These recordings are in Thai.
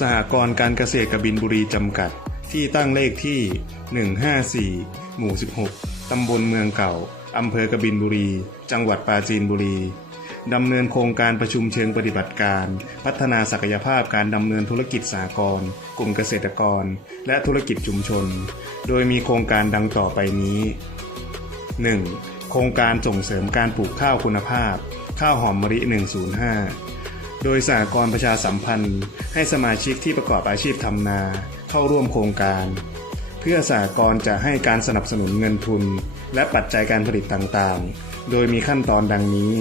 สหกรณ์การเกษตรกบินบุรีจำกัด ที่ตั้งเลขที่ 154 หมู่ 16 ตำบลเมืองเก่า อำเภอกบินบุรี จังหวัดปราจีนบุรีดำเนินโครงการประชุมเชิงปฏิบัติการ พัฒนาศักยภาพการดำเนินธุรกิจสหกรณ์กลุ่มเกษตรกร และธุรกิจชุมชน โดยมีโครงการดังต่อไปนี้ 1. โครงการส่งเสริมการปลูกข้าวคุณภาพ ข้าวหอมมะลิ 105 โดยสหกรณ์ประชาสัมพันธ์ ให้สมาชิกที่ประกอบอาชีพทำนาเข้าร่วมโครงการ เพื่อสหกรณ์จะให้การสนับสนุนเงินทุน และปัจจัยการผลิตต่างๆ โดยมีขั้นตอนดังนี้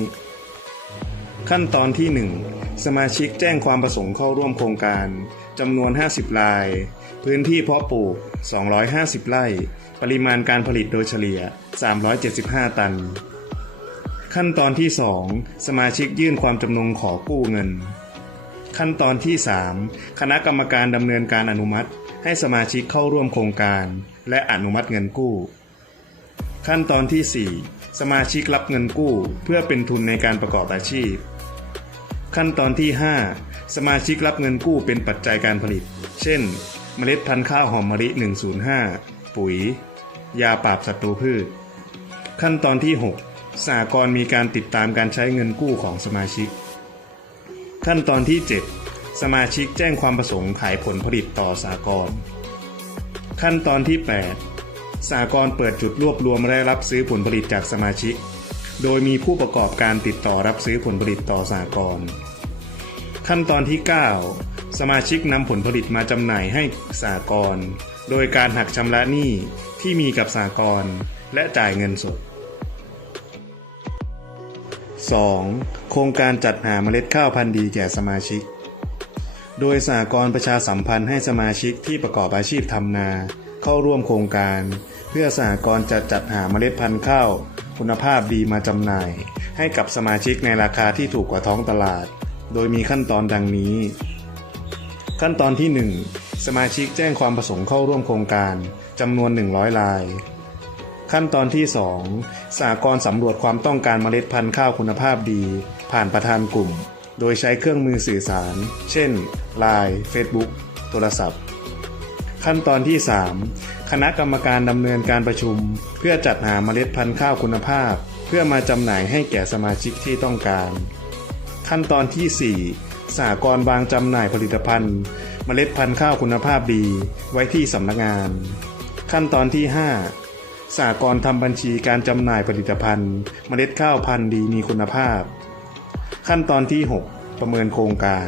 ขั้นตอนที่ 1 สมาชิกแจ้งความประสงค์เข้าร่วมโครงการจำนวน 50 ราย พื้นที่เพาะปลูก 250 ไร่ ปริมาณการผลิตโดยเฉลี่ย 375 ตัน ขั้นตอนที่ 2 สมาชิกยื่นความจำนงขอกู้เงิน ขั้นตอนที่ 3 คณะกรรมการดำเนินการอนุมัติ ให้สมาชิกเข้าร่วมโครงการ และอนุมัติเงินกู้ ขั้นตอนที่ 4 สมาชิกรับเงินกู้ เพื่อเป็นทุนในการประกอบอาชีพ ขั้นตอนที่ 5 สมาชิกรับเงินกู้เป็นปัจจัยการผลิต เช่น เมล็ดพันธุ์ข้าวหอมมะลิ 105 ปุ๋ย ยาปราบศัตรูพืช ขั้นตอนที่ 6 สหกรณ์มีการติดตามการใช้เงินกู้ของสมาชิก ขั้นตอนที่ 7 สมาชิกแจ้งความประสงค์ขายผลผลิตต่อสหกรณ์ขั้นตอนที่ 8 สหกรณ์เปิดจุดรวบรวมและรับซื้อผลผลิตจากสมาชิก โดยมีผู้ประกอบการติดต่อรับซื้อผลผลิตต่อสหกรณ์ขั้นตอนที่ 9 สมาชิกนำผลผลิตมาจำหน่ายให้สหกรณ์โดยการหักชำระหนี้ที่มีกับสหกรณ์และจ่ายเงินสด 2. โครงการจัดหาเมล็ดข้าวพันธุ์ดีแก่สมาชิก โดยสหกรณ์ประชาสัมพันธ์ให้สมาชิกที่ประกอบอาชีพทำนา เข้าร่วมโครงการ เพื่อสหกรณ์จะจัดหาเมล็ดพันธุ์ข้าวคุณภาพดีมาจำหน่าย ให้กับสมาชิกในราคาที่ถูกกว่าท้องตลาด โดยมีขั้นตอนดังนี้ ขั้นตอนที่ 1 สมาชิกแจ้งความประสงค์เข้าร่วมโครงการจำนวน 100ราย ขั้นตอนที่ 2สหกรสำรวจความต้องการเมล็ดพันธุ์ข้าวคุณภาพดี ผ่านประธานกลุ่ม โดยใช้เครื่องมือสื่อสาร เช่น Line Facebook โทรศัพท์ ขั้นตอนที่ 3 คณะกรรมการดำเนินการประชุม เพื่อจัดหาเมล็ดพันธุ์ข้าวคุณภาพ เพื่อมาจำหน่ายให้แก่สมาชิกที่ต้องการ ขั้นตอนที่ 4สหกรวางจำหน่ายผลิตภัณฑ์เมล็ดพันธุ์ข้าวคุณภาพดี ไว้ที่สำนักงาน ขั้นตอนที่ 5 สากรทำบัญชีการจำหน่ายผลิตภัณฑ์ เมล็ดข้าวพันธุ์ดีมีคุณภาพ ขั้นตอนที่ 6 ประเมินโครงการ